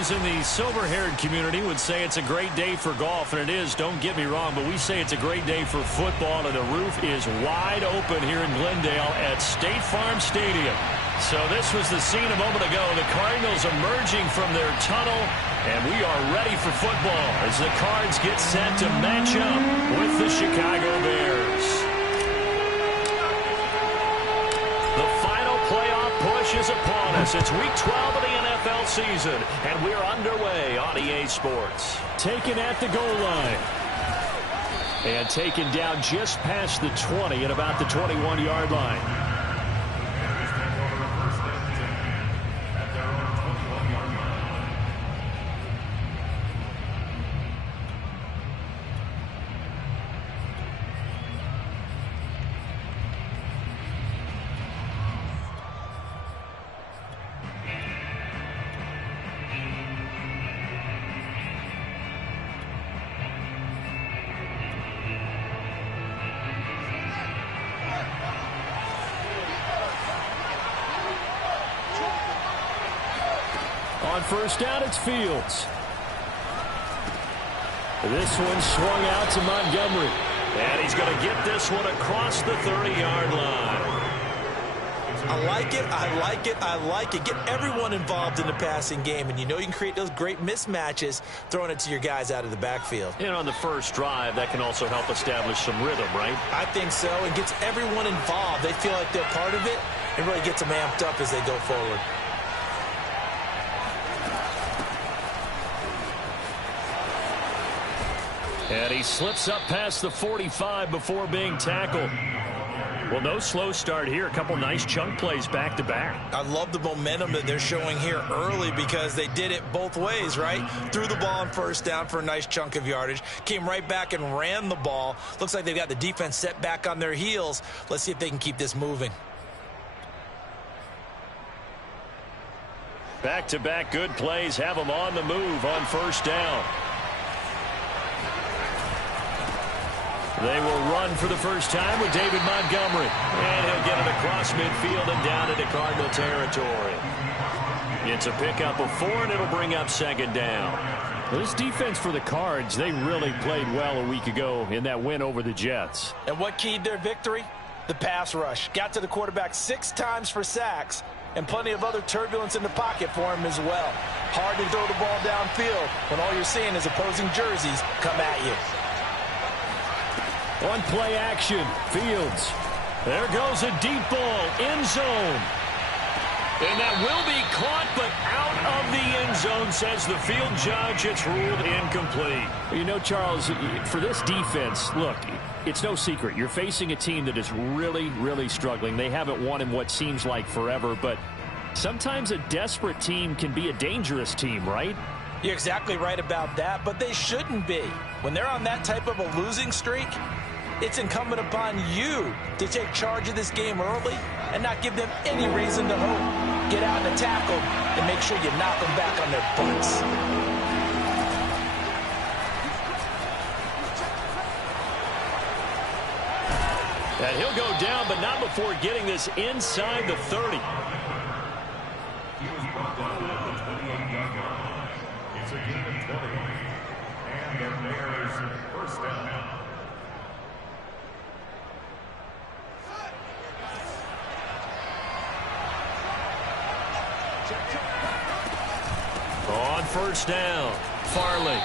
those in the silver-haired community would say it's a great day for golf, and it is, don't get me wrong, but we say it's a great day for football, and the roof is wide open here in Glendale at State Farm Stadium. So this was the scene a moment ago. The Cardinals emerging from their tunnel, and we are ready for football as the Cards get set to match up with the Chicago Bears. The final playoff push is upon us. It's Week 12 of the NFL season, and we're underway on EA Sports. Taken at the goal line. And taken down just past the 20 at about the 21-yard line. On first down, it's Fields. This one swung out to Montgomery. And he's going to get this one across the 30-yard line. I like it, I like it, I like it. Get everyone involved in the passing game, and you know you can create those great mismatches throwing it to your guys out of the backfield. And on the first drive, that can also help establish some rhythm, right? I think so. It gets everyone involved. They feel like they're part of it. It really gets them amped up as they go forward. And he slips up past the 45 before being tackled. Well, no slow start here. A couple nice chunk plays back-to-back. I love the momentum that they're showing here early because they did it both ways, right? Threw the ball on first down for a nice chunk of yardage. Came right back and ran the ball. Looks like they've got the defense set back on their heels. Let's see if they can keep this moving. Back-to-back good plays have them on the move on first down. They will run for the first time with David Montgomery. And he'll get it across midfield and down into Cardinal territory. It's a pickup of 4, and it'll bring up second down. Well, this defense for the Cards, they really played well a week ago in that win over the Jets. And what keyed their victory? The pass rush. Got to the quarterback 6 times for sacks, and plenty of other turbulence in the pocket for him as well. Hard to throw the ball downfield when all you're seeing is opposing jerseys come at you. On play action, Fields. There goes a deep ball, end zone. And that will be caught, but out of the end zone, says the field judge. It's ruled incomplete. You know, Charles, for this defense, look, it's no secret. You're facing a team that is really, really struggling. They haven't won in what seems like forever, but sometimes a desperate team can be a dangerous team, right? You're exactly right about that, but they shouldn't be. When they're on that type of a losing streak, it's incumbent upon you to take charge of this game early and not give them any reason to hope. Get out and tackle and make sure you knock them back on their butts. And he'll go down, but not before getting this inside the 30. It's a gain of 20. And the Bears first down. On first down, Farley.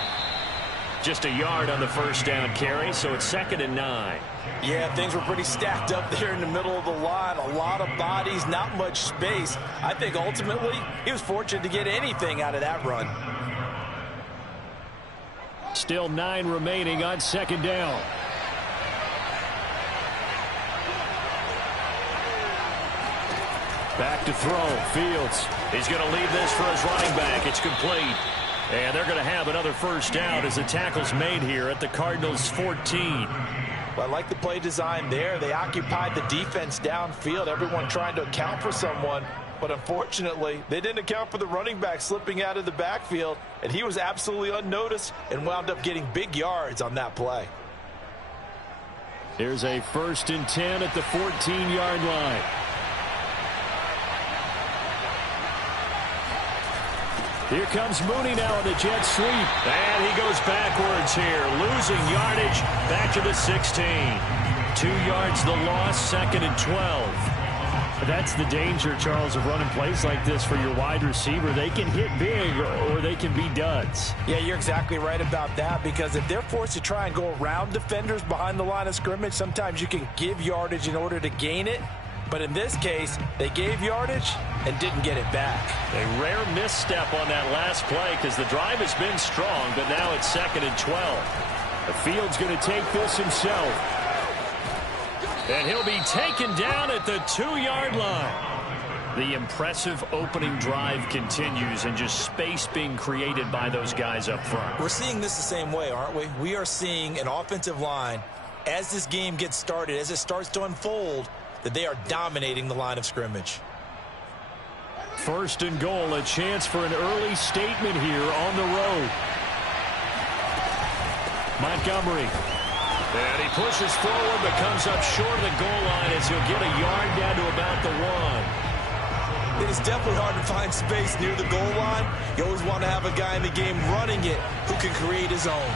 Just a yard on the first down carry, so it's 2nd and 9. Yeah, things were pretty stacked up there in the middle of the line. A lot of bodies, not much space. I think ultimately he was fortunate to get anything out of that run. Still 9 remaining on 2nd down. Back to throw, Fields. He's going to leave this for his running back. It's complete. And they're going to have another first down as the tackle's made here at the Cardinals' 14. Well, I like the play design there. They occupied the defense downfield, everyone trying to account for someone. But unfortunately, they didn't account for the running back slipping out of the backfield, and he was absolutely unnoticed and wound up getting big yards on that play. Here's a 1st and 10 at the 14-yard line. Here comes Mooney now in the jet sweep. And he goes backwards here, losing yardage back to the 16. 2 yards the loss, 2nd and 12. That's the danger, Charles, of running plays like this for your wide receiver. They can hit big or they can be duds. Yeah, you're exactly right about that, because if they're forced to try and go around defenders behind the line of scrimmage, sometimes you can give yardage in order to gain it. But in this case, they gave yardage and didn't get it back. A rare misstep on that last play because the drive has been strong, but now it's 2nd and 12. The Field's going to take this himself. And he'll be taken down at the 2-yard line. The impressive opening drive continues, and just space being created by those guys up front. We're seeing this the same way, aren't we? We are seeing an offensive line, as this game gets started, as it starts to unfold, that they are dominating the line of scrimmage. 1st and goal, a chance for an early statement here on the road. Montgomery. And he pushes forward but comes up short of the goal line as he'll get a yard down to about the 1. It is definitely hard to find space near the goal line. You always want to have a guy in the game running it who can create his own.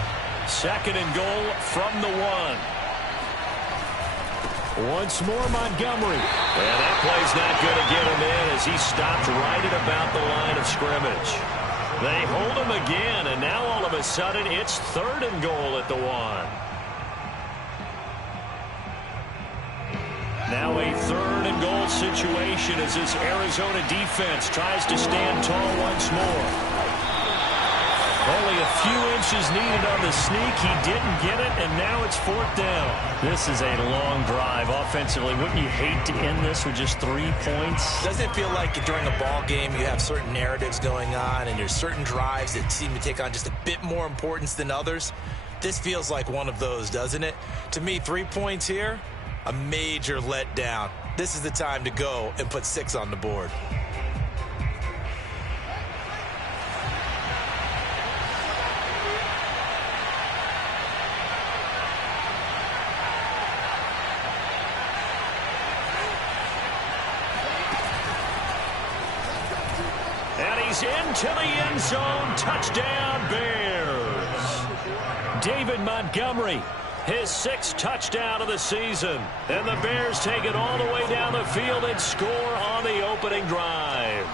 2nd and goal from the 1. Once more, Montgomery. And that play's not going to get him in as he stopped right at about the line of scrimmage. They hold him again, and now all of a sudden it's 3rd and goal at the 1. Now a 3rd and goal situation as this Arizona defense tries to stand tall once more. Only a few inches needed on the sneak. He didn't get it, and now it's 4th down. This is a long drive offensively. Wouldn't you hate to end this with just 3 points? Doesn't it feel like during a ball game you have certain narratives going on, and there's certain drives that seem to take on just a bit more importance than others? This feels like one of those, doesn't it? To me, 3 points here, a major letdown. This is the time to go and put 6 on the board. And he's into the end zone. Touchdown, Bears. David Montgomery, his 6th touchdown of the season. And the Bears take it all the way down the field and score on the opening drive.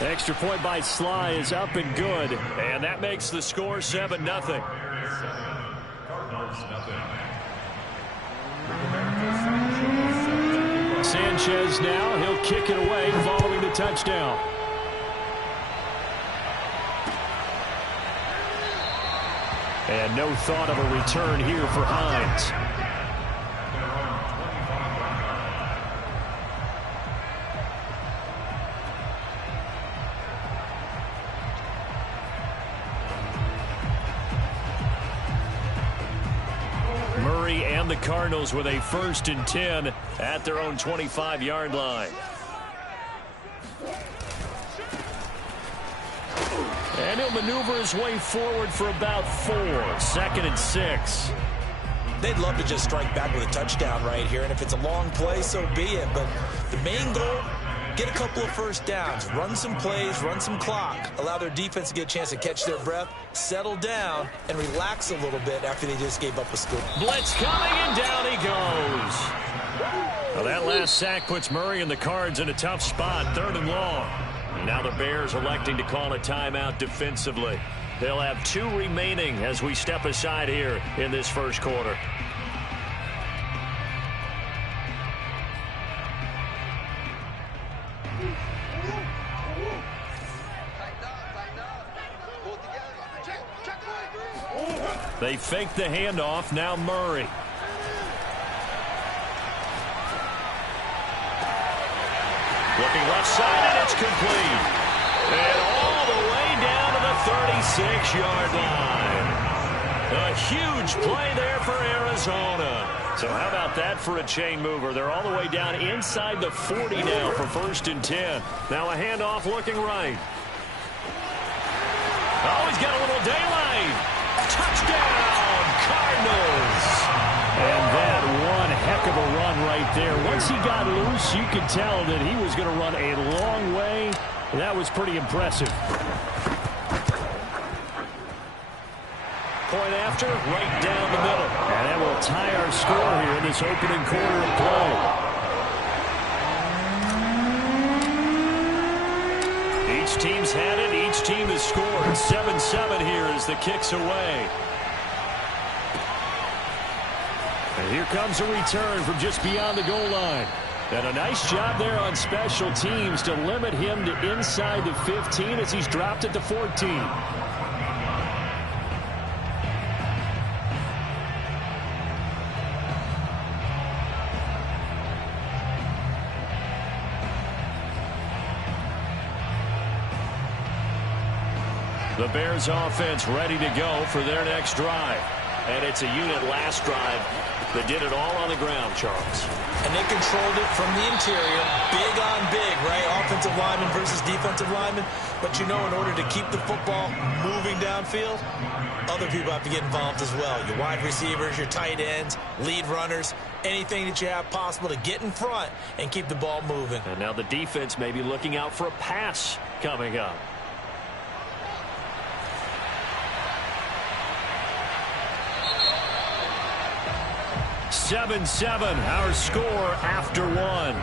Extra point by Sly is up and good. And that makes the score 7-0. Sanchez now, he'll kick it away following the touchdown. And no thought of a return here for Hines. Murray and the Cardinals with a 1st and 10 at their own 25-yard line. And he'll maneuver his way forward for about 4. 2nd and 6. They'd love to just strike back with a touchdown right here, and if it's a long play, so be it. But the main goal, get a couple of 1st downs, run some plays, run some clock, allow their defense to get a chance to catch their breath, settle down, and relax a little bit after they just gave up a score. Blitz coming, and down he goes. Well, that last sack puts Murray and the Cards in a tough spot, 3rd and long. Now the Bears electing to call a timeout defensively. They'll have 2 remaining as we step aside here in this 1st quarter. They fake the handoff. Now Murray. Looking left side, and it's complete. And all the way down to the 36-yard line. A huge play there for Arizona. So how about that for a chain mover? They're all the way down inside the 40 now for 1st and 10. Now a handoff looking right. Oh, he's got a little daylight. Touchdown, Cardinals. And that one heck of a run right there. Once he got loose, you could tell that he was going to run a long way. That was pretty impressive. Point after, right down the middle. And that will tie our score here in this opening quarter of play. Each team's had it. Each team has scored. 7-7 here as the kick's away. And here comes a return from just beyond the goal line. And a nice job there on special teams to limit him to inside the 15 as he's dropped it to 14. The Bears offense ready to go for their next drive. And it's a unit last drive that did it all on the ground, Charles. And they controlled it from the interior. Big on big, right? Offensive lineman versus defensive lineman. But you know, in order to keep the football moving downfield, other people have to get involved as well. Your wide receivers, your tight ends, lead runners, anything that you have possible to get in front and keep the ball moving. And now the defense may be looking out for a pass coming up. 7-7, our score after one.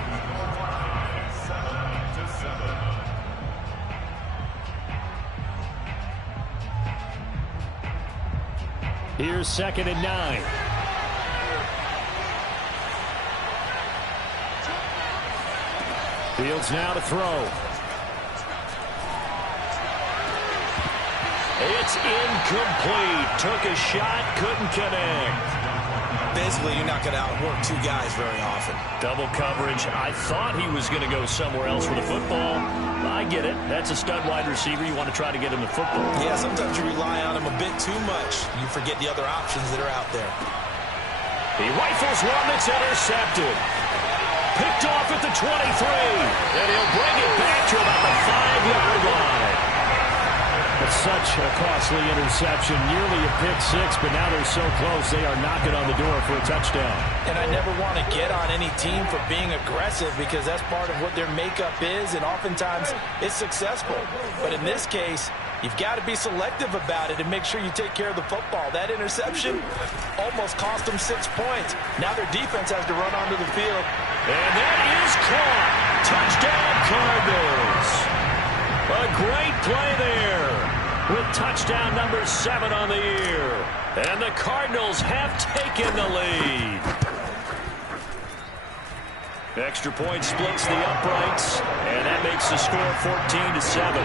Here's 2nd and 9. Fields now to throw. It's incomplete. Took a shot, couldn't connect. Basically, you're not going to outwork two guys very often. Double coverage. I thought he was going to go somewhere else with the football. I get it. That's a stud wide receiver. You want to try to get him the football. Yeah, sometimes you rely on him a bit too much. You forget the other options that are out there. He rifles one that's intercepted. Picked off at the 23. And he'll bring it back to about the 5-yard line. It's such a costly interception, nearly a pick six, but now they're so close they are knocking on the door for a touchdown. And I never want to get on any team for being aggressive because that's part of what their makeup is, and oftentimes it's successful. But in this case, you've got to be selective about it and make sure you take care of the football. That interception almost cost them 6 points. Now their defense has to run onto the field. And that is caught. Touchdown, Cardinals. A great play there with touchdown number 7 on the year. And the Cardinals have taken the lead. Extra point splits the uprights, and that makes the score 14-7.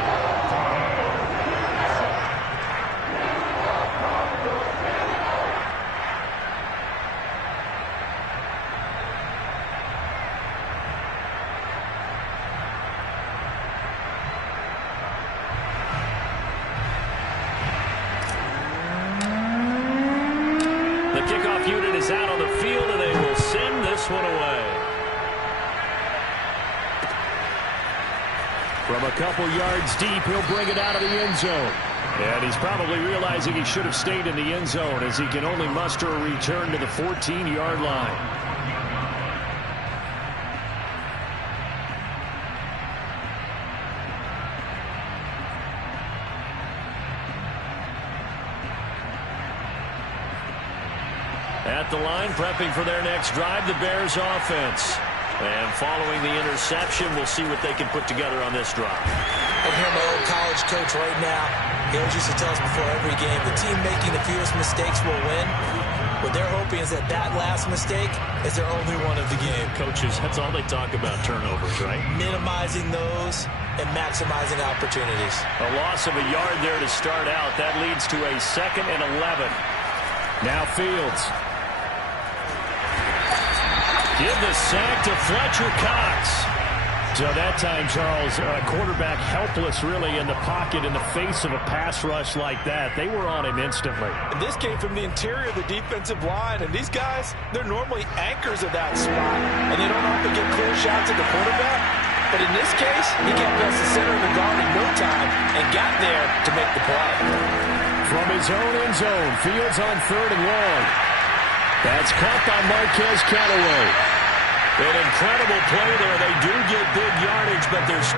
The kickoff unit is out on the field, and they will send this one away. From a couple yards deep, he'll bring it out of the end zone. And he's probably realizing he should have stayed in the end zone as he can only muster a return to the 14-yard line. At the line, prepping for their next drive, the Bears offense. And following the interception, we'll see what they can put together on this drive. I'm here, my old college coach right now. He always used to tell us before every game, the team making the fewest mistakes will win. What they're hoping is that that last mistake is their only one of the game. Coaches, that's all they talk about, turnovers, right? Minimizing those and maximizing opportunities. A loss of a yard there to start out. That leads to a 2nd and 11. Now Fields. Give the sack to Fletcher Cox. So that time, Charles, quarterback helpless really in the pocket in the face of a pass rush like that. They were on him instantly. And this came from the interior of the defensive line. And these guys, they're normally anchors of that spot. And they don't often get clear shots at the quarterback. But in this case, he got past the center of the guard in no time and got there to make the play. From his own end zone, Fields on 3rd and long. That's caught by Marquez Callaway. An incredible play there. They do get big yardage, but there's...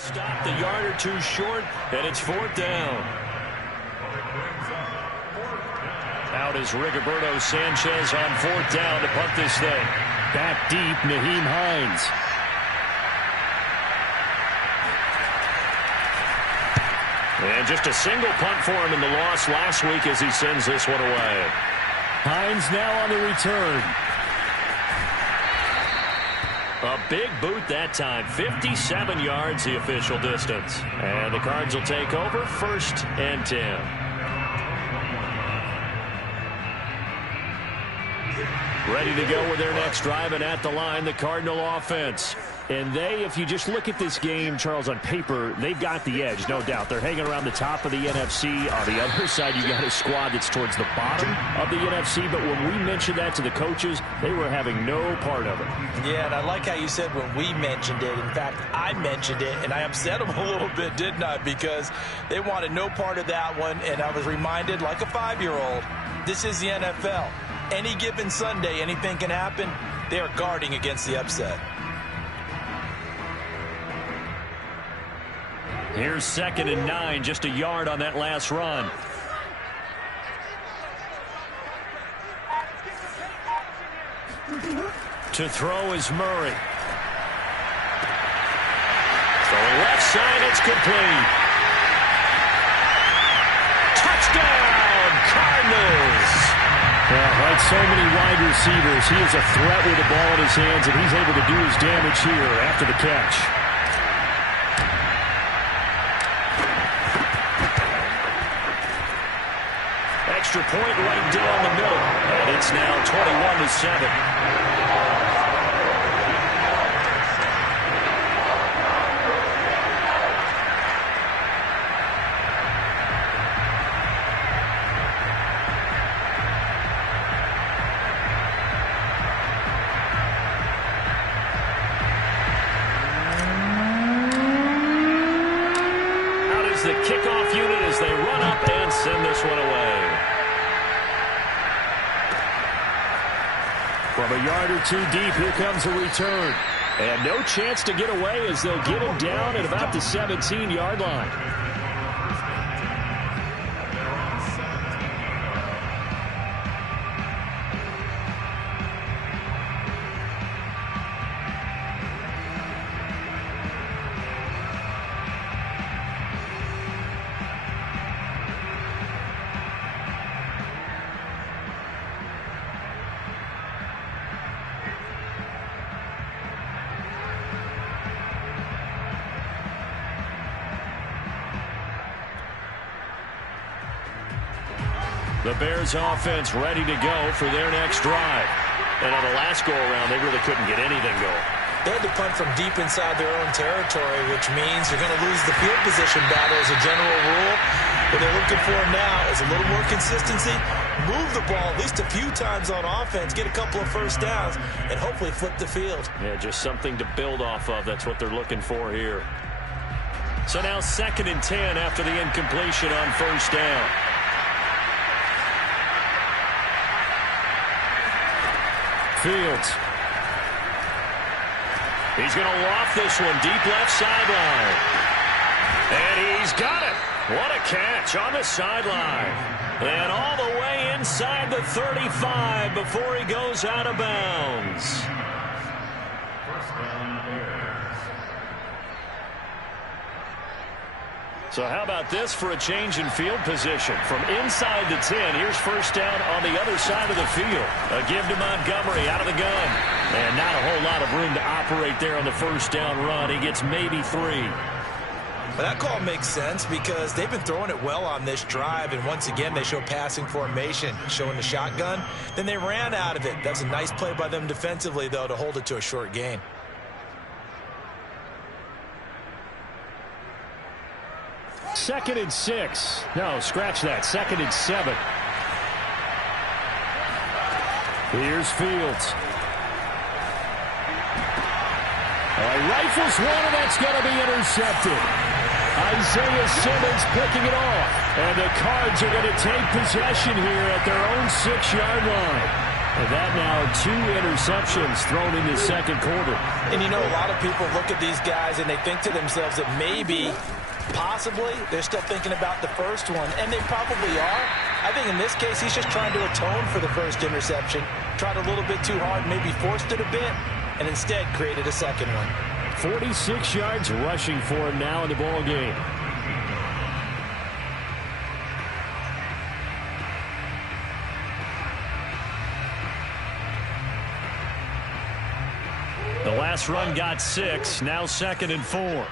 Stop the yard or two short, and it's 4th down. Out is Rigoberto Sanchez on 4th down to punt this thing. Back deep, Nyheim Hines. And just a single punt for him in the loss last week as he sends this one away. Hines now on the return. A big boot that time. 57 yards the official distance. And the Cards will take over 1st and 10. Ready to go with their next drive, and at the line, the Cardinal offense. And they, if you just look at this game, Charles, on paper, they've got the edge, no doubt. They're hanging around the top of the NFC. On the other side, you got a squad that's towards the bottom of the NFC. But when we mentioned that to the coaches, they were having no part of it. Yeah, and I like how you said when we mentioned it. In fact, I mentioned it, and I upset them a little bit, didn't I? Because they wanted no part of that one, and I was reminded, like a 5-year-old, this is the NFL. Any given Sunday, anything can happen. They are guarding against the upset. Here's 2nd and 9, just a yard on that last run. To throw is Murray. Throwing left side, it's complete. Touchdown, Cardinals! Well, like so many wide receivers, he is a threat with the ball in his hands, and he's able to do his damage here after the catch. Extra point right down the middle, and it's now 21-7. Out is the kickoff unit as they run up and send this one away. From a yard or two deep, here comes a return. And no chance to get away as they'll get him down at about the 17-yard line. The Bears offense ready to go for their next drive. And on the last go-around, they really couldn't get anything going. They had to punt from deep inside their own territory, which means you're going to lose the field position battle as a general rule. What they're looking for now is a little more consistency, move the ball at least a few times on offense, get a couple of first downs, and hopefully flip the field. Yeah, just something to build off of. That's what they're looking for here. So now 2nd and 10 after the incompletion on 1st down. Fields. He's going to loft this one deep left sideline. And he's got it. What a catch on the sideline. And all the way inside the 35 before he goes out of bounds. So how about this for a change in field position? From inside the 10, here's first down on the other side of the field. A give to Montgomery out of the gun. And not a whole lot of room to operate there on the first down run. He gets maybe 3. Well, that call makes sense because they've been throwing it well on this drive, and once again they show passing formation, showing the shotgun. Then they ran out of it. That's a nice play by them defensively, though, to hold it to a short gain. Second and 6. No, scratch that. Second and 7. Here's Fields. Rifles one, and that's going to be intercepted. Isaiah Simmons picking it off. And the Cards are going to take possession here at their own 6-yard line. And that now 2 interceptions thrown in the second quarter. And you know, a lot of people look at these guys and they think to themselves that maybe, possibly, they're still thinking about the first one. And they probably are. I think in this case, he's just trying to atone for the first interception. Tried a little bit too hard, maybe forced it a bit, and instead created a second one. 46 yards rushing for him now in the ball game. The last run got 6. Now second and 4.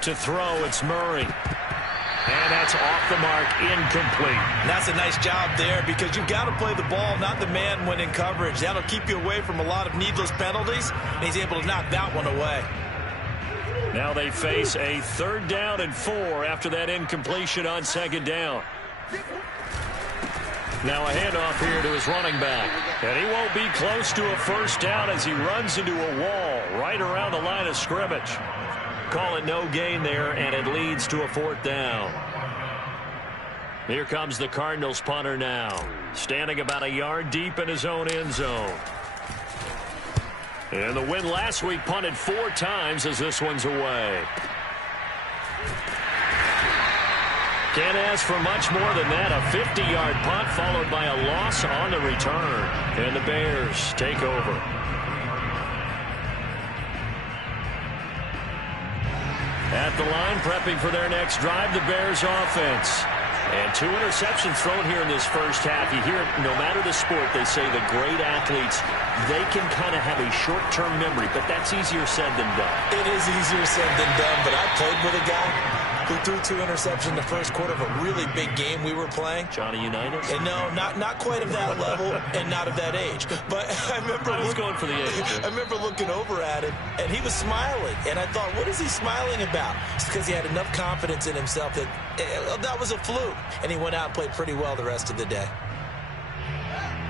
To throw, it's Murray. And that's off the mark, incomplete. And that's a nice job there because you've got to play the ball, not the man when in coverage. That'll keep you away from a lot of needless penalties, and he's able to knock that one away. Now they face a 3rd down and 4 after that incompletion on 2nd down. Now a handoff here to his running back. And he won't be close to a first down as he runs into a wall right around the line of scrimmage. Call it no gain there, and it leads to a 4th down. Here comes the Cardinals punter now, standing about a yard deep in his own end zone. And the win last week punted 4 times as this one's away. Can't ask for much more than that. A 50-yard punt followed by a loss on the return. And the Bears take over. At the line, prepping for their next drive, the Bears offense. And 2 interceptions thrown here in this first half. You hear it, no matter the sport, they say the great athletes, they can kind of have a short-term memory, but that's easier said than done. It is easier said than done, but I played with a guy who threw 2 interceptions in the first quarter of a really big game we were playing. Johnny Unitas? And no, not quite of that level and not of that age. But I remember going for the age. I remember looking over at him, and he was smiling. And I thought, what is he smiling about? It's because he had enough confidence in himself that that was a fluke. And he went out and played pretty well the rest of the day.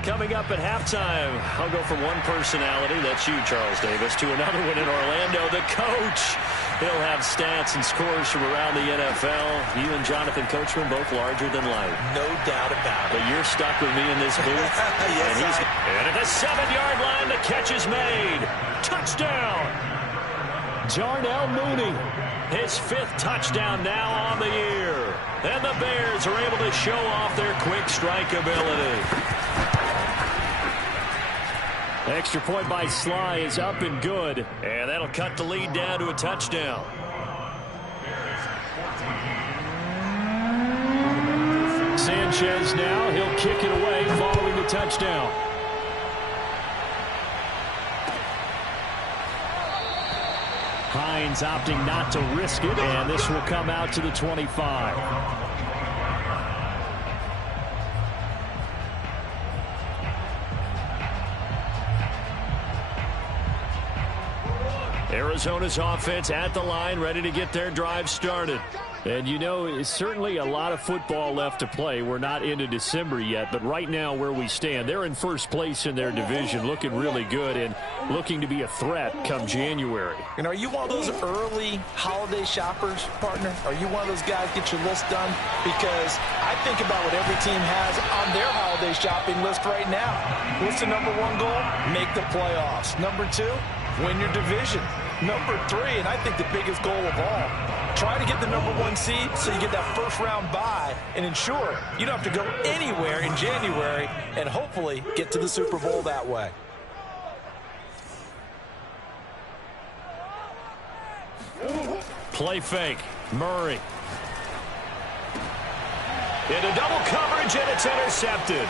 Coming up at halftime, I'll go from one personality, that's you, Charles Davis, to another one in Orlando, the coach. He'll have stats and scores from around the NFL. You and Jonathan Coachman, both larger than life. No doubt about it. But you're stuck with me in this booth. Yes, and at the 7-yard line, the catch is made. Touchdown! Jarnell Mooney. His 5th touchdown now on the year. And the Bears are able to show off their quick strike ability. Extra point by Sly is up and good. And that'll cut the lead down to a touchdown. Sanchez now. He'll kick it away following the touchdown. Hines opting not to risk it, and this will come out to the 25. Arizona's offense at the line, ready to get their drive started. And, you know, it's certainly a lot of football left to play. We're not into December yet, but right now where we stand, they're in first place in their division, looking really good and looking to be a threat come January. And are you one of those early holiday shoppers, partner? Are you one of those guys get your list done? Because I think about what every team has on their holiday shopping list right now. What's the number one goal? Make the playoffs. Number two, win your division. Number three, and I think the biggest goal of all, try to get the number one seed so you get that first round bye and ensure you don't have to go anywhere in January and hopefully get to the Super Bowl that way. Play fake. Murray. Into double coverage, and it's intercepted.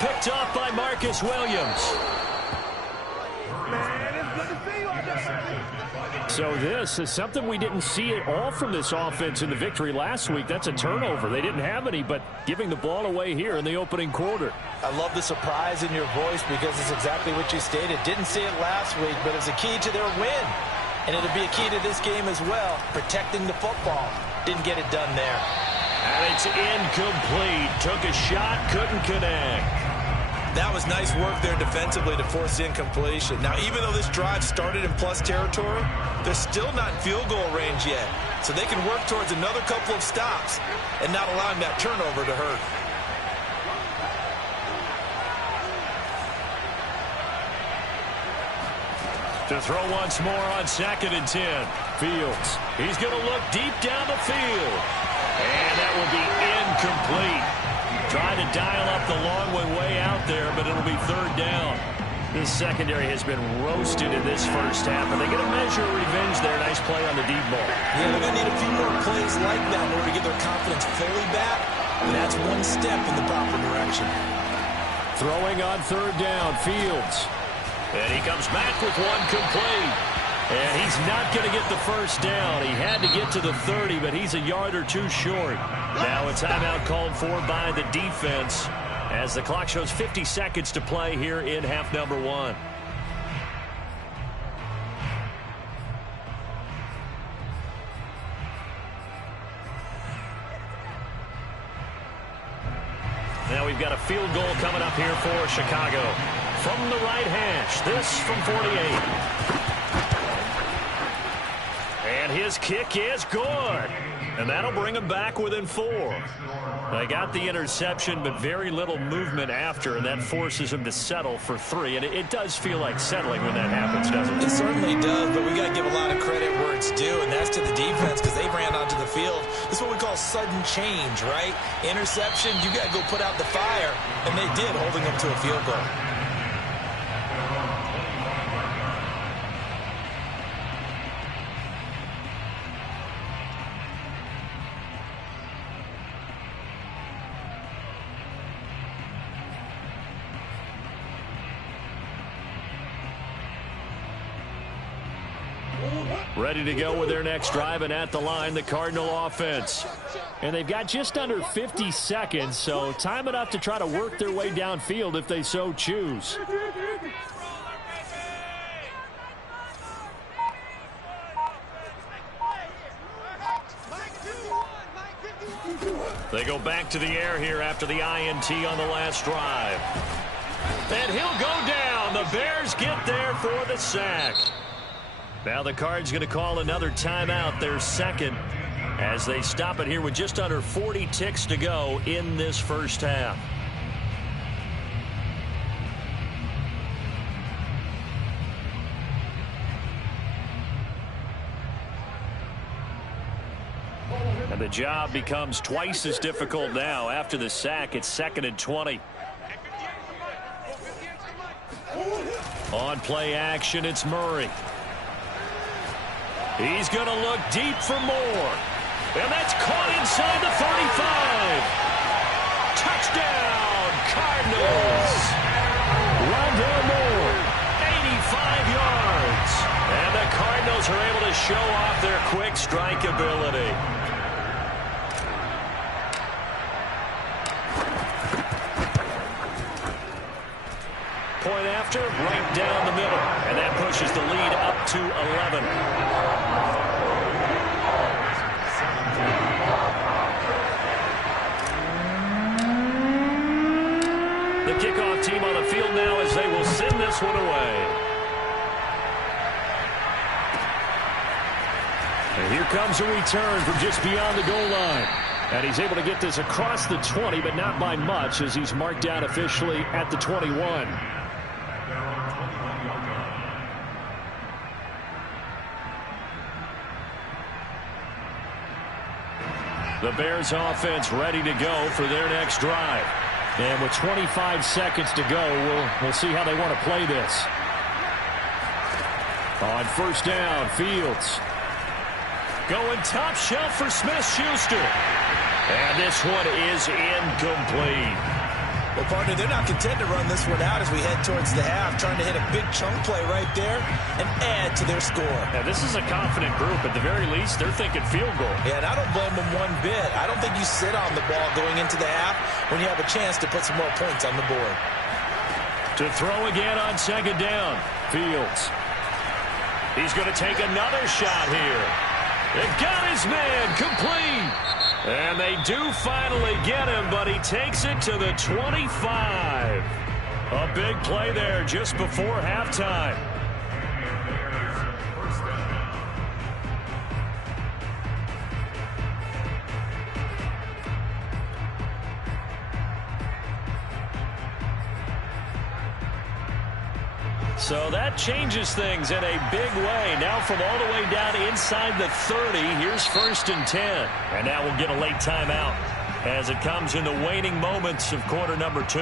Picked off by Marcus Williams. So this is something we didn't see at all from this offense in the victory last week. That's a turnover. They didn't have any, but giving the ball away here in the opening quarter. I love the surprise in your voice because it's exactly what you stated. Didn't see it last week, but it's a key to their win. And it'll be a key to this game as well, protecting the football. Didn't get it done there. And it's incomplete. Took a shot, couldn't connect. That was nice work there defensively to force the incompletion. Now, even though this drive started in plus territory, they're still not in field goal range yet. So they can work towards another couple of stops and not allowing that turnover to hurt. To throw once more on 2nd and 10. Fields. He's going to look deep down the field. And that will be incomplete. Trying to dial up the long one way out there, but it'll be 3rd down. This secondary has been roasted in this first half, but they get a measure of revenge there. Nice play on the deep ball. Yeah, they're going to need a few more plays like that in order to get their confidence fully back, and that's one step in the proper direction. Throwing on 3rd down, Fields. And he comes back with one complete. And he's not going to get the first down. He had to get to the 30, but he's a yard or two short. Now a timeout called for by the defense as the clock shows 50 seconds to play here in half number 1. Now we've got a field goal coming up here for Chicago. From the right hash, this from 48. And his kick is good. And that'll bring him back within 4. They got the interception, but very little movement after, and that forces him to settle for 3. And it does feel like settling when that happens, doesn't it? It certainly does, but we got to give a lot of credit where it's due, and that's to the defense because they ran onto the field. This is what we call sudden change, right? Interception, you got to go put out the fire, and they did, holding them to a field goal. Ready to go with their next drive, and at the line, the Cardinal offense. And they've got just under 50 seconds, so time enough to try to work their way downfield if they so choose. They go back to the air here after the INT on the last drive. And he'll go down. The Bears get there for the sack. Now the Cards going to call another timeout, their second, as they stop it here with just under 40 ticks to go in this first half. And the job becomes twice as difficult now. After the sack, it's 2nd and 20. On play action, it's Murray. He's going to look deep for more. And that's caught inside the 35. Touchdown, Cardinals. Rondale Moore, 85 yards. And the Cardinals are able to show off their quick strike ability. Point after, right down the middle. And that pushes the lead up to 11. The kickoff team on the field now as they will send this one away. And here comes a return from just beyond the goal line. And he's able to get this across the 20, but not by much as he's marked down officially at the 21. The Bears offense ready to go for their next drive. And with 25 seconds to go, we'll see how they want to play this. On first down, Fields. Going top shelf for Smith-Schuster. And this one is incomplete. Well, partner, they're not content to run this one out as we head towards the half, trying to hit a big chunk play right there and add to their score. Now, this is a confident group. At the very least, they're thinking field goal. Yeah, and I don't blame them one bit. I don't think you sit on the ball going into the half when you have a chance to put some more points on the board. To throw again on second down, Fields. He's going to take another shot here. It got his man complete. And they do finally get him, but he takes it to the 25. A big play there just before halftime. So that changes things in a big way. Now from all the way down inside the 30, here's 1st and 10. And now we'll get a late timeout as it comes in the waning moments of quarter number 2.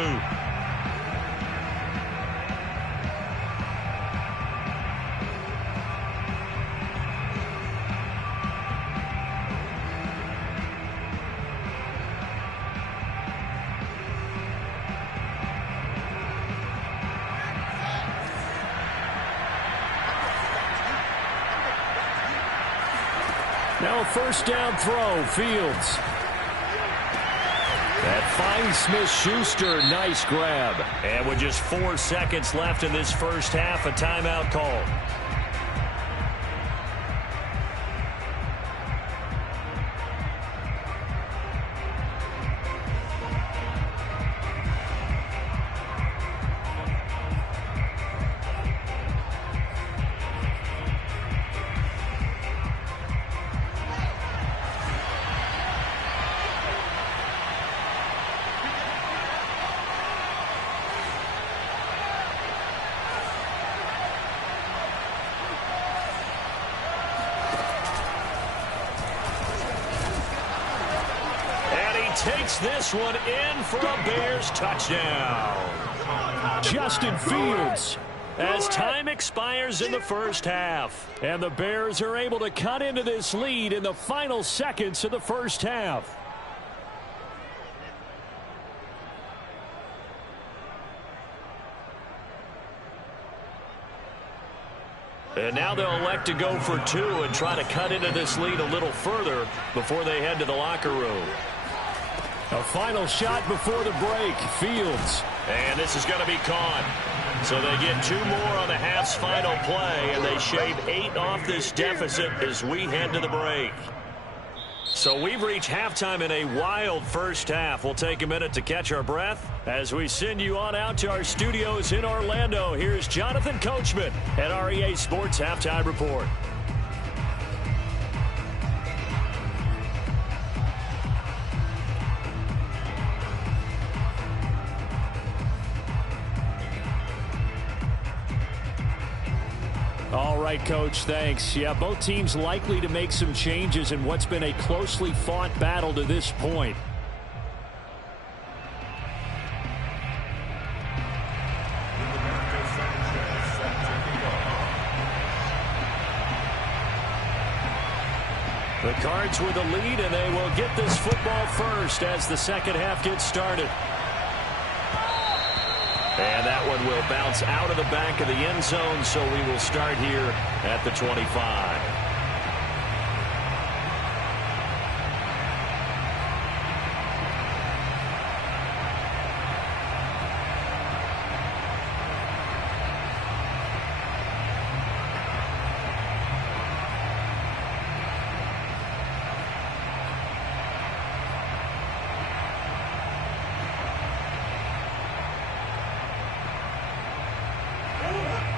Now a first down throw, Fields. That finds Smith-Schuster. Nice grab. And with just 4 seconds left in this first half, a timeout call. Takes this one in for a Bears touchdown. Justin Fields as time expires in the first half. And the Bears are able to cut into this lead in the final seconds of the first half. And now they'll elect to go for 2 and try to cut into this lead a little further before they head to the locker room. A final shot before the break. Fields. And this is going to be caught. So they get 2 more on the half's final play, and they shave 8 off this deficit as we head to the break. So we've reached halftime in a wild first half. We'll take a minute to catch our breath as we send you on out to our studios in Orlando. Here's Jonathan Coachman at REA Sports Halftime Report. All right, Coach, thanks. Yeah, both teams likely to make some changes in what's been a closely fought battle to this point. The Cards with a lead, and they will get this football first as the second half gets started. And that one will bounce out of the back of the end zone, so we will start here at the 25.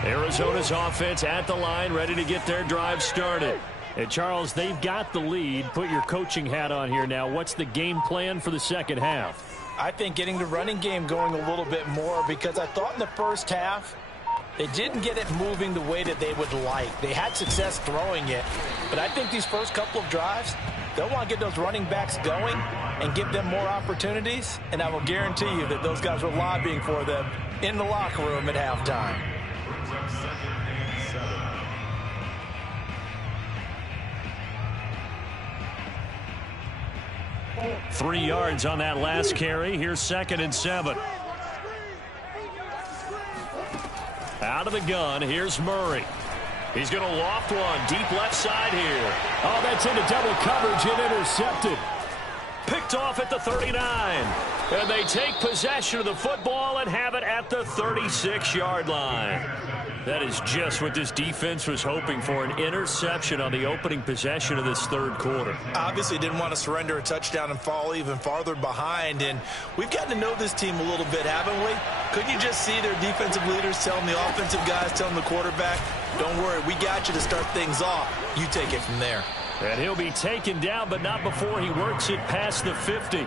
Arizona's offense at the line, ready to get their drive started. And Charles, they've got the lead. Put your coaching hat on here now. What's the game plan for the second half? I think getting the running game going a little bit more, because I thought in the first half they didn't get it moving the way that they would like. They had success throwing it, but I think these first couple of drives, they'll want to get those running backs going and give them more opportunities, and I will guarantee you that those guys were lobbying for them in the locker room at halftime. 3 yards on that last carry. Here's 2nd and 7. Out of the gun, here's Murray. He's going to loft one deep left side here. Oh, that's into double coverage and intercepted. Picked off at the 39. And they take possession of the football and have it at the 36-yard line. That is just what this defense was hoping for, an interception on the opening possession of this third quarter. Obviously didn't want to surrender a touchdown and fall even farther behind, and we've gotten to know this team a little bit, haven't we? Couldn't you just see their defensive leaders telling the offensive guys, telling the quarterback, don't worry, we got you to start things off. You take it from there. And he'll be taken down, but not before he works it past the 50.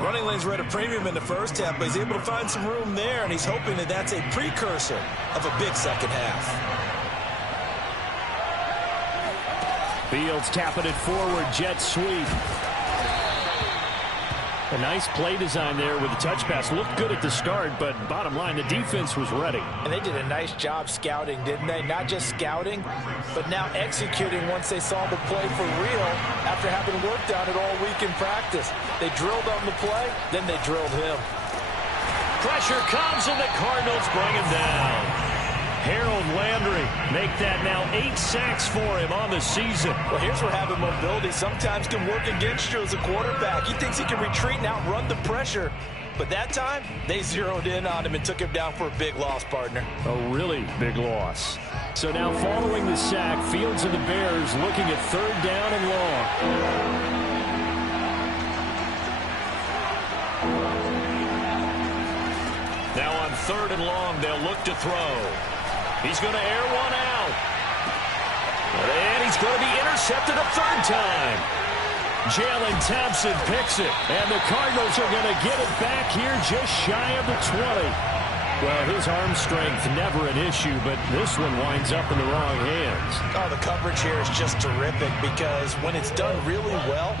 Running lanes were at a premium in the first half, but he's able to find some room there, and he's hoping that that's a precursor of a big second half. Fields tapping it forward, jet sweep. A nice play design there with the touch pass. Looked good at the start, but bottom line, the defense was ready. And they did a nice job scouting, didn't they? Not just scouting, but now executing once they saw the play for real after having worked on it all week in practice. They drilled on the play, then they drilled him. Pressure comes, and the Cardinals bring him down. Harold Landry make that now 8 sacks for him on the season. Well, here's where having mobility sometimes can work against you as a quarterback. He thinks he can retreat and outrun the pressure. But that time, they zeroed in on him and took him down for a big loss, partner. A really big loss. So now following the sack, Fields and the Bears looking at 3rd down and long. Now on 3rd and long, they'll look to throw. He's going to air one out. And he's going to be intercepted a 3rd time. Jalen Thompson picks it. And the Cardinals are going to get it back here just shy of the 20. Well, his arm strength never an issue, but this one winds up in the wrong hands. Oh, the coverage here is just terrific, because when it's done really well,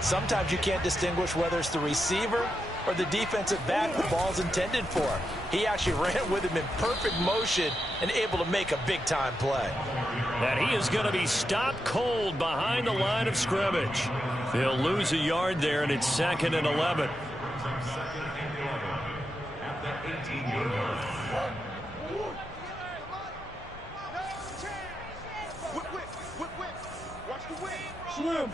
sometimes you can't distinguish whether it's the receiver or the defensive back the ball's intended for. He actually ran with him in perfect motion and able to make a big-time play. And he is going to be stopped cold behind the line of scrimmage. They'll lose a yard there, and it's 2nd and 11. Swim.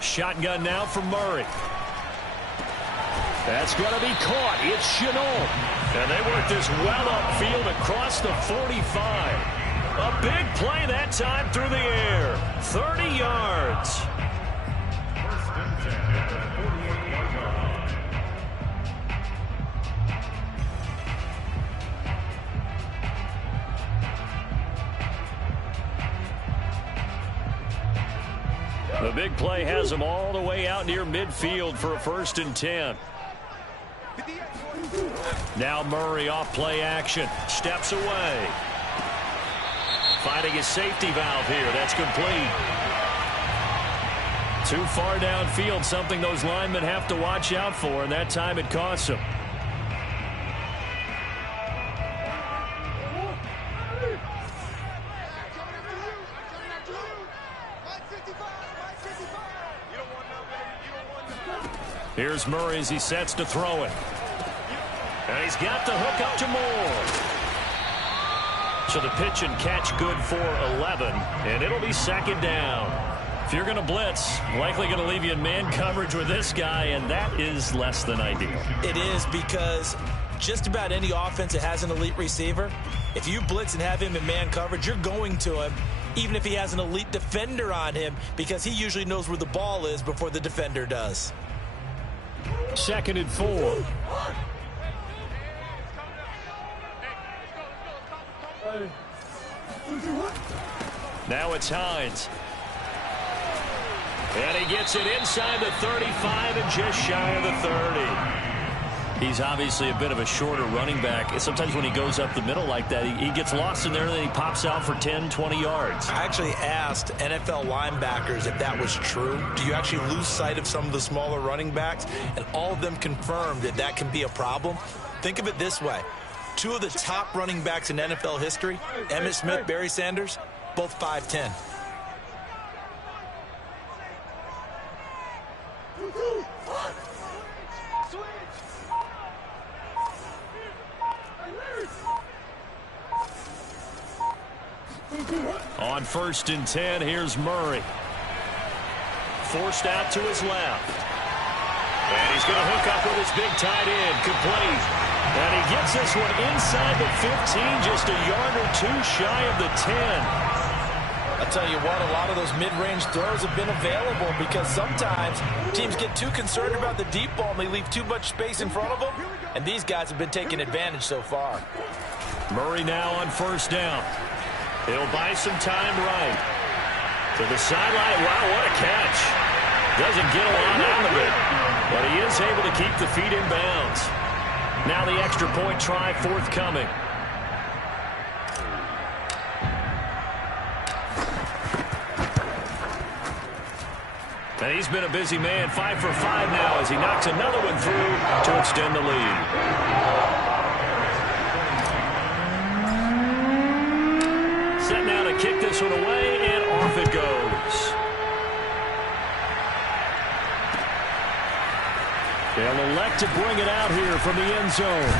Shotgun now from Murray. That's going to be caught. It's Chenault. And they work this well upfield across the 45. A big play that time through the air. 30 yards. The big play has them all the way out near midfield for a 1st and 10. Now Murray off play action. Steps away. Finding his safety valve here. That's complete. Too far downfield, something those linemen have to watch out for, and that time it costs them. Here's Murray as he sets to throw it. And he's got the hook up to Moore. So the pitch and catch good for 11, and it'll be 2nd down. If you're going to blitz, likely going to leave you in man coverage with this guy, and that is less than ideal. It is, because just about any offense that has an elite receiver, if you blitz and have him in man coverage, you're going to him, even if he has an elite defender on him, because he usually knows where the ball is before the defender does. 2nd and 4. Now it's Hines. And he gets it inside the 35 and just shy of the 30. He's obviously a bit of a shorter running back. Sometimes when he goes up the middle like that, he gets lost in there, and then he pops out for 10, 20 yards. I actually asked NFL linebackers if that was true. Do you actually lose sight of some of the smaller running backs? And all of them confirmed that that can be a problem. Think of it this way. 2 of the top running backs in NFL history, Emmitt Smith, Barry Sanders, both 5'10". On 1st and 10, here's Murray. Forced out to his left. And he's going to hook up with his big tight end, complete. And he gets this one inside the 15, just a yard or 2 shy of the 10. I'll tell you what, a lot of those mid-range throws have been available because sometimes teams get too concerned about the deep ball and they leave too much space in front of them. And these guys have been taking advantage so far. Murray now on 1st down. He'll buy some time right. To the sideline. Wow, what a catch. Doesn't get a lot out of it. But he is able to keep the feet in bounds. Now the extra point try forthcoming. And he's been a busy man. 5 for 5 now as he knocks another one through to extend the lead. Set now to kick this one away, and off it goes. They'll elect to bring it out here from the end zone.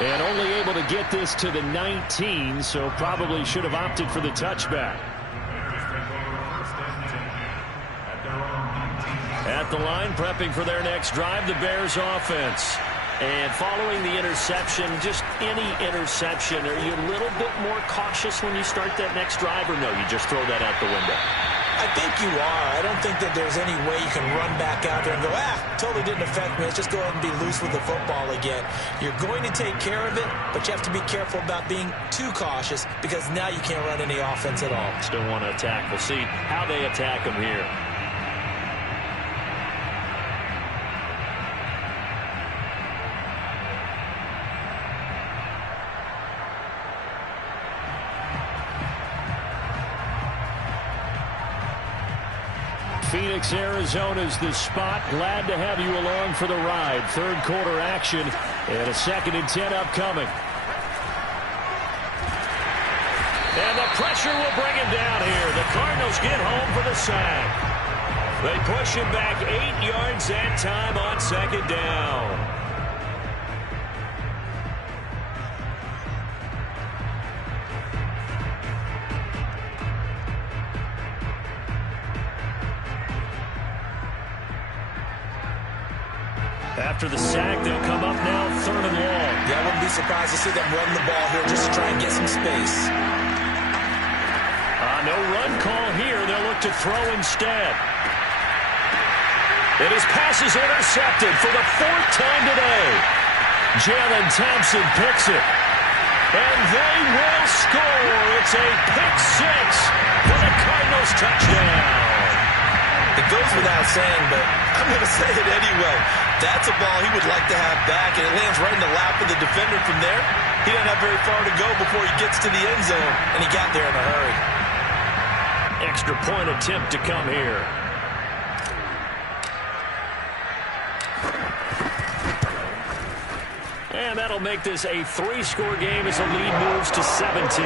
And only able to get this to the 19, so probably should have opted for the touchback. At the line, prepping for their next drive, the Bears offense. And following the interception, just any interception, are you a little bit more cautious when you start that next drive, or no, you just throw that out the window? I think you are. I don't think that there's any way you can run back out there and go, totally didn't affect me. Let's just go ahead and be loose with the football again. You're going to take care of it, but you have to be careful about being too cautious because now you can't run any offense at all. Still want to attack. We'll see how they attack them here. Phoenix, Arizona's the spot. Glad to have you along for the ride. 3rd quarter action and a 2nd and 10 upcoming. And the pressure will bring him down here. The Cardinals get home for the sack. They push him back 8 yards that time on 2nd down. After the sack, they'll come up now 3rd and long. Yeah, I wouldn't be surprised to see them run the ball here just to try and get some space. No run call here. They'll look to throw instead. And his pass is intercepted for the 4th time today. Jalen Thompson picks it. And they will score. It's a pick 6 for the Cardinals touchdown. It goes without saying, but I'm going to say it anyway. That's a ball he would like to have back, and it lands right in the lap of the defender from there. He doesn't have very far to go before he gets to the end zone, and he got there in a hurry. Extra point attempt to come here. And that'll make this a 3-score game as the lead moves to 17.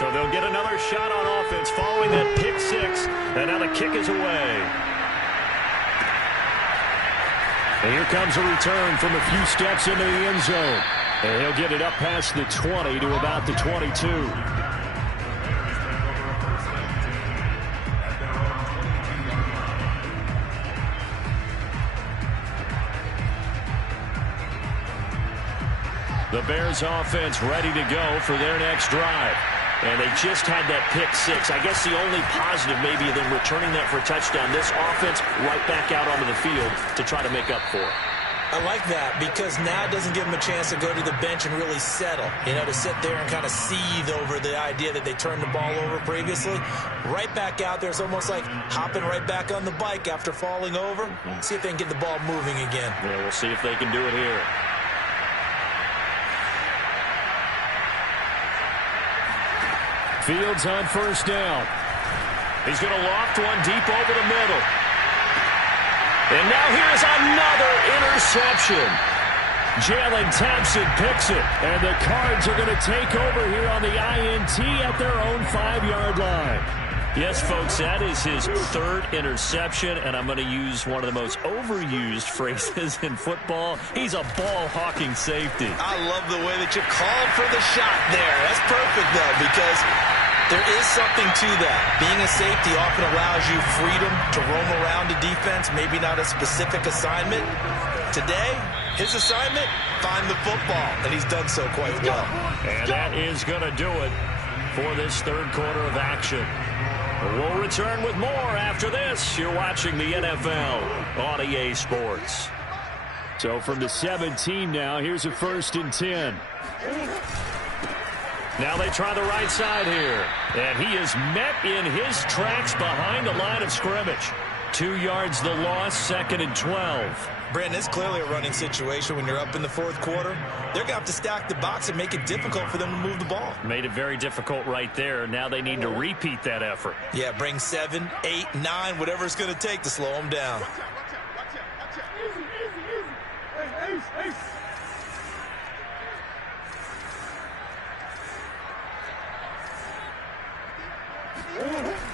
So they'll get another shot on offense following that pick six. And now the kick is away. And here comes a return from a few steps into the end zone. And he'll get it up past the 20 to about the 22. The Bears offense ready to go for their next drive. And they just had that pick six. I guess the only positive maybe than returning that for a touchdown. This offense right back out onto the field to try to make up for it. I like that because now it doesn't give them a chance to go to the bench and really settle. You know, to sit there and kind of seethe over the idea that they turned the ball over previously. Right back out there. It's almost like hopping right back on the bike after falling over. See if they can get the ball moving again. Yeah, we'll see if they can do it here. Fields on first down. He's going to loft one deep over the middle. And now here's another interception. Jalen Thompson picks it. And the Cards are going to take over here on the INT at their own 5-yard line. Yes, folks, that is his third interception, and I'm going to use one of the most overused phrases in football. He's a ball-hawking safety. I love the way that you called for the shot there. That's perfect, though, because there is something to that. Being a safety often allows you freedom to roam around the defense, maybe not a specific assignment. Today, his assignment, find the football, and he's done so quite well. And that is going to do it for this third quarter of action. We'll return with more after this. You're watching the NFL on EA Sports. So from the 17 now, here's a 1st and 10. Now they try the right side here. And he is met in his tracks behind the line of scrimmage. 2 yards the loss, 2nd and 12. Brandon, it's clearly a running situation when you're up in the fourth quarter. They're going to have to stack the box and make it difficult for them to move the ball. Made it very difficult right there. Now they need to repeat that effort. Yeah, bring 7, 8, 9, whatever it's going to take to slow them down.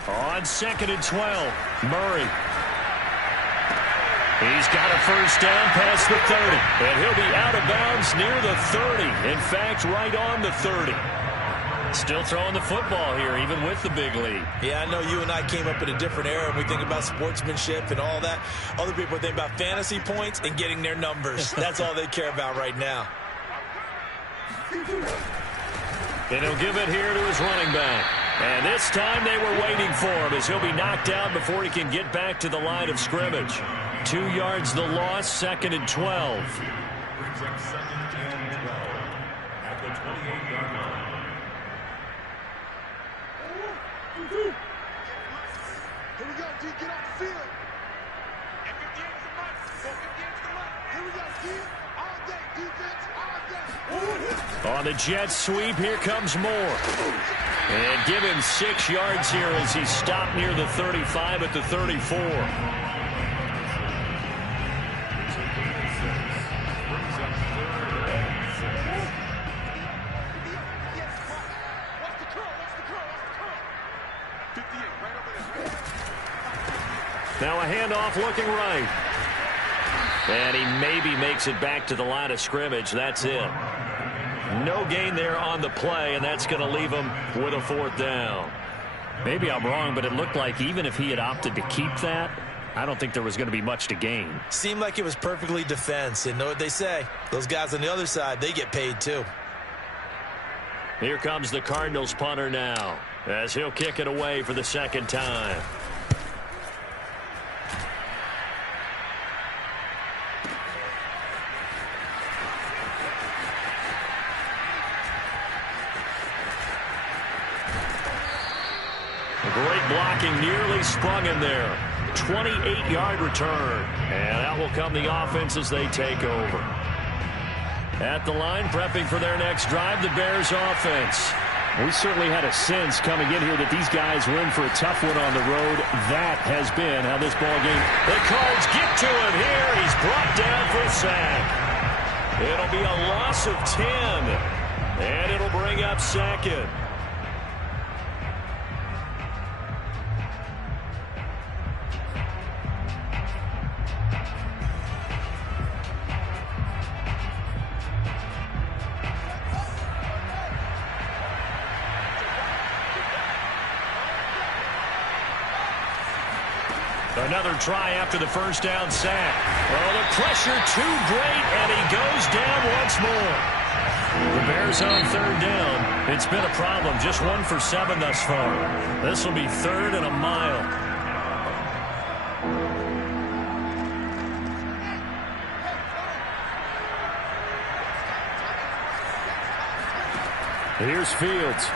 On 2nd and 12, Murray. He's got a first down past the 30, and he'll be out of bounds near the 30. In fact, right on the 30. Still throwing the football here, even with the big lead. Yeah, I know you and I came up in a different era, and we think about sportsmanship and all that. Other people think about fantasy points and getting their numbers. That's all they care about right now. And he'll give it here to his running back. And this time they were waiting for him as he'll be knocked down before he can get back to the line of scrimmage. 2 yards the loss, 2nd and 12. Brings up 2nd and 12 at the 28-yard line. Here we go, D. Get off the field. And 58 is the month. So 58 is the month. Here we go, D. All day. Defense, all day. On the jet sweep, here comes Moore. And give him 6 yards here as he's stopped near the 35 at the 34. Now a handoff looking right. And he maybe makes it back to the line of scrimmage. That's it. No gain there on the play, and that's going to leave him with a 4th down. Maybe I'm wrong, but it looked like even if he had opted to keep that, I don't think there was going to be much to gain. Seemed like it was perfectly defense. And know what they say? Those guys on the other side, they get paid too. Here comes the Cardinals punter now as he'll kick it away for the 2nd time. Great blocking, nearly sprung him there. 28-yard return. And out will come the offense as they take over. At the line, prepping for their next drive, the Bears offense. We certainly had a sense coming in here that these guys were in for a tough one on the road. That has been how this ball game. The Cards get to him here. He's brought down for a sack. It'll be a loss of 10. And it'll bring up 2nd. Another try after the first down sack. Oh, the pressure too great, and he goes down once more. The Bears on third down. It's been a problem. Just 1 for 7 thus far. This will be 3rd and a mile. Here's Fields.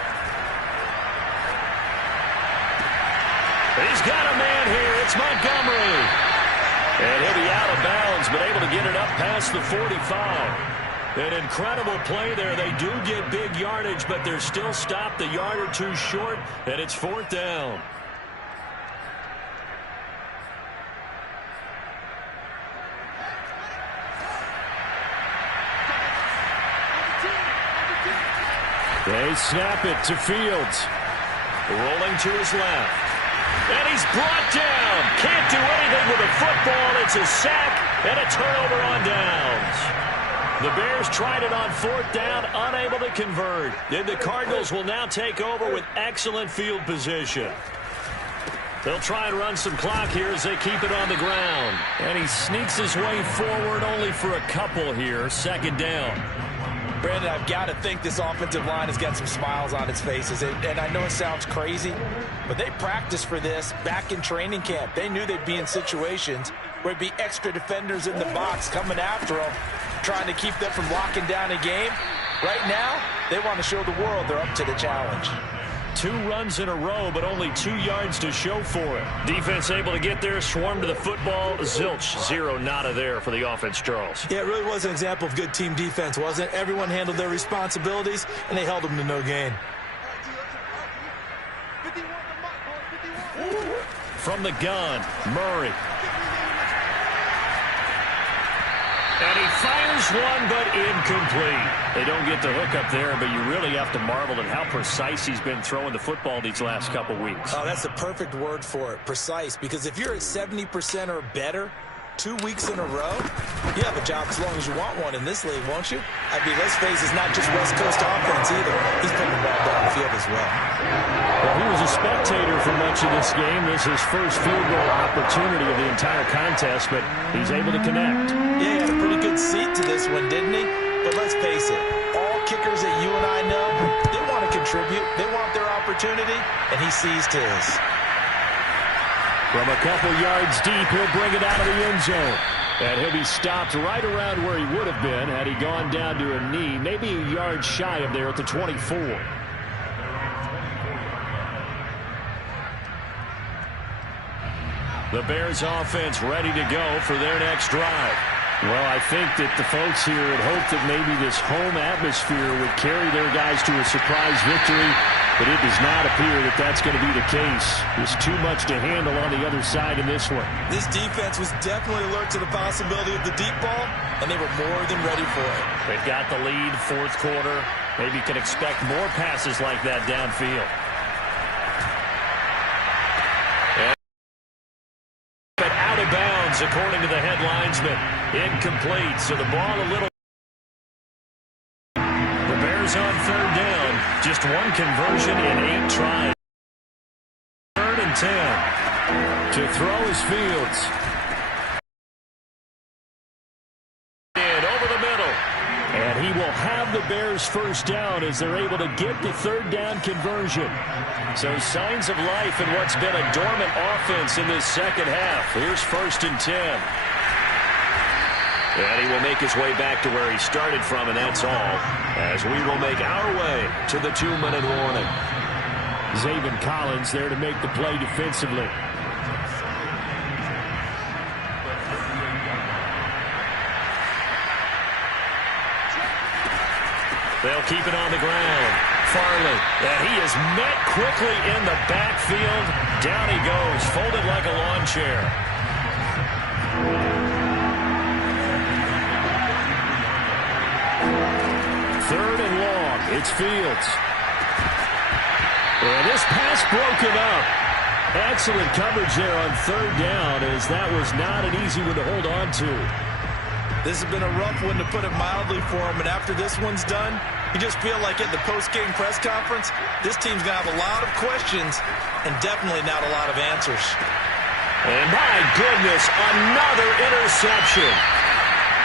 He's got a man here. It's Montgomery. And he'll be out of bounds, but able to get it up past the 45. An incredible play there. They do get big yardage, but they're still stopped a yard or two short, and it's 4th down. They snap it to Fields. Rolling to his left. And he's brought down. Can't do anything with a football. It's a sack and a turnover on downs. The Bears tried it on 4th down, unable to convert. And the Cardinals will now take over with excellent field position. They'll try and run some clock here as they keep it on the ground. And he sneaks his way forward only for a couple here. 2nd down. Brandon, I've got to think this offensive line has got some smiles on its faces. And I know it sounds crazy, but they practiced for this back in training camp. They knew they'd be in situations where there'd be extra defenders in the box coming after them, trying to keep them from locking down a game. Right now, they want to show the world they're up to the challenge. 2 runs in a row, but only 2 yards to show for it. Defense able to get there, swarm to the football. Zilch, 0 nada there for the offense, Charles. Yeah, it really was an example of good team defense, wasn't it? Everyone handled their responsibilities, and they held them to no gain. From the gun, Murray. And he fires one, but incomplete. They don't get the hook up there, but you really have to marvel at how precise he's been throwing the football these last couple weeks. Oh, that's the perfect word for it, precise. Because if you're at 70% or better 2 weeks in a row, you have a job as long as you want one in this league, won't you? I mean, let's face it, it's not just West Coast offense either. He's putting the ball down the field as well. Well, he was a spectator for much of this game. This is his first field goal opportunity of the entire contest, but he's able to connect. Yeah, he had a pretty good seat to this one, didn't he? But let's face it, all kickers that you and I know, they want to contribute. They want their opportunity, and he seized his. From a couple yards deep, he'll bring it out of the end zone. And he'll be stopped right around where he would have been had he gone down to a knee, maybe a yard shy of there at the 24. The Bears offense ready to go for their next drive. Well, I think that the folks here had hoped that maybe this home atmosphere would carry their guys to a surprise victory, but it does not appear that that's going to be the case. There's too much to handle on the other side in this one. This defense was definitely alert to the possibility of the deep ball, and they were more than ready for it. They've got the lead, 4th quarter. Maybe you can expect more passes like that downfield. But out of bounds, according to the head linesman. Incomplete, so the ball a little. The Bears on 3rd down. Just 1 conversion in 8 tries. 3rd and 10. To throw is Fields. And over the middle. And he will have the Bears first down as they're able to get the 3rd down conversion. So signs of life in what's been a dormant offense in this second half. Here's 1st and 10. And he will make his way back to where he started from, and that's all, as we will make our way to the 2-minute warning. Zaven Collins there to make the play defensively. They'll keep it on the ground. Farley, and he is met quickly in the backfield. Down he goes, folded like a lawn chair. Third and long. It's Fields. And this pass broken up. Excellent coverage there on 3rd down, as that was not an easy one to hold on to. This has been a rough one, to put it mildly, for him. And after this one's done, you just feel like at the post-game press conference, this team's going to have a lot of questions and definitely not a lot of answers. And my goodness, another interception.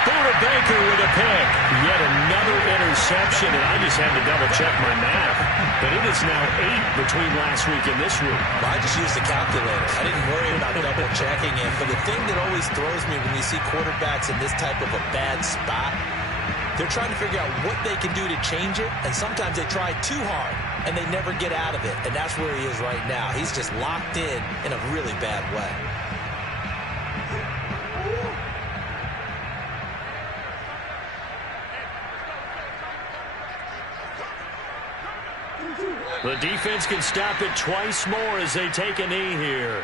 Buda Baker with a pick. Yet another interception, and I just had to double-check my math. But it is now 8 between last week and this week. Well, I just used a calculator. I didn't worry about double-checking it. But the thing that always throws me when you see quarterbacks in this type of a bad spot, they're trying to figure out what they can do to change it, and sometimes they try too hard, and they never get out of it. And that's where he is right now. He's just locked in a really bad way. The defense can stop it twice more as they take a knee here.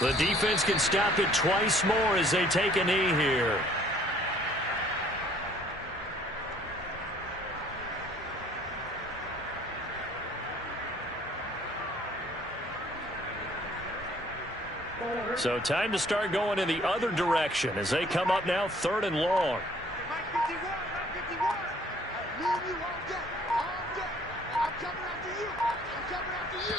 The defense can stop it twice more as they take a knee here. So time to start going in the other direction as they come up now 3rd and long. Mike 51, Mike 51. Me and you all day, all day. I'm coming after you. I'm coming after you.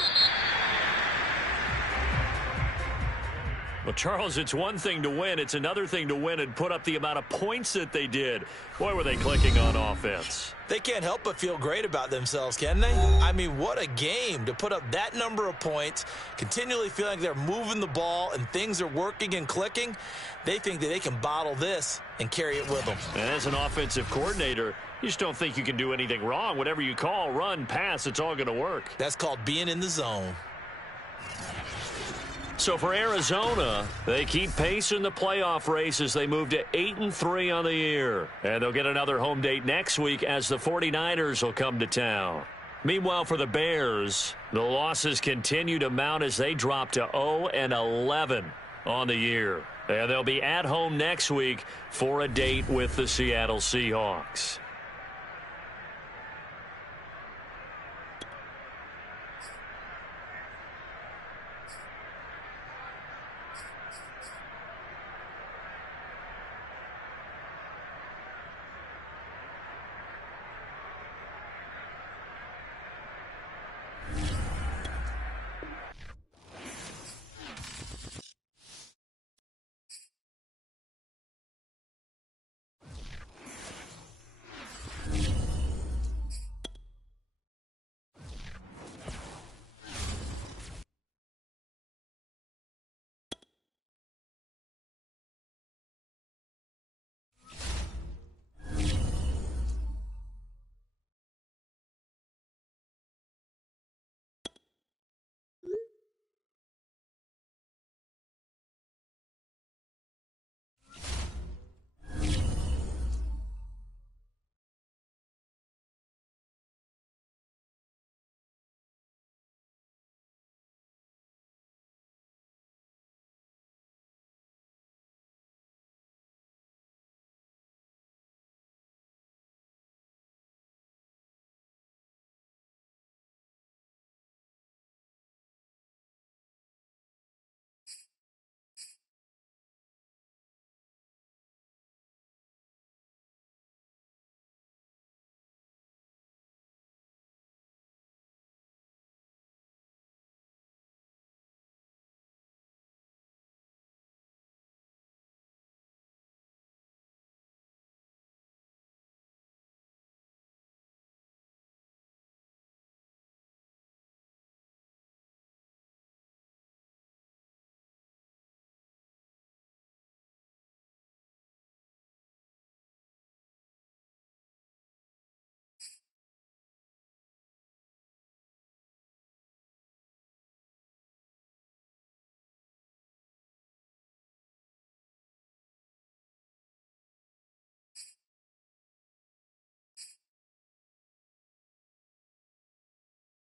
Well, Charles, it's one thing to win. It's another thing to win and put up the amount of points that they did. Boy, were they clicking on offense. They can't help but feel great about themselves, can they? I mean, what a game to put up that number of points, continually feeling like they're moving the ball and things are working and clicking. They think that they can bottle this and carry it with them. And as an offensive coordinator, you just don't think you can do anything wrong. Whatever you call, run, pass, it's all going to work. That's called being in the zone. So for Arizona, they keep pace in the playoff race as they move to 8-3 on the year. And they'll get another home date next week as the 49ers will come to town. Meanwhile, for the Bears, the losses continue to mount as they drop to 0-11 on the year. And they'll be at home next week for a date with the Seattle Seahawks.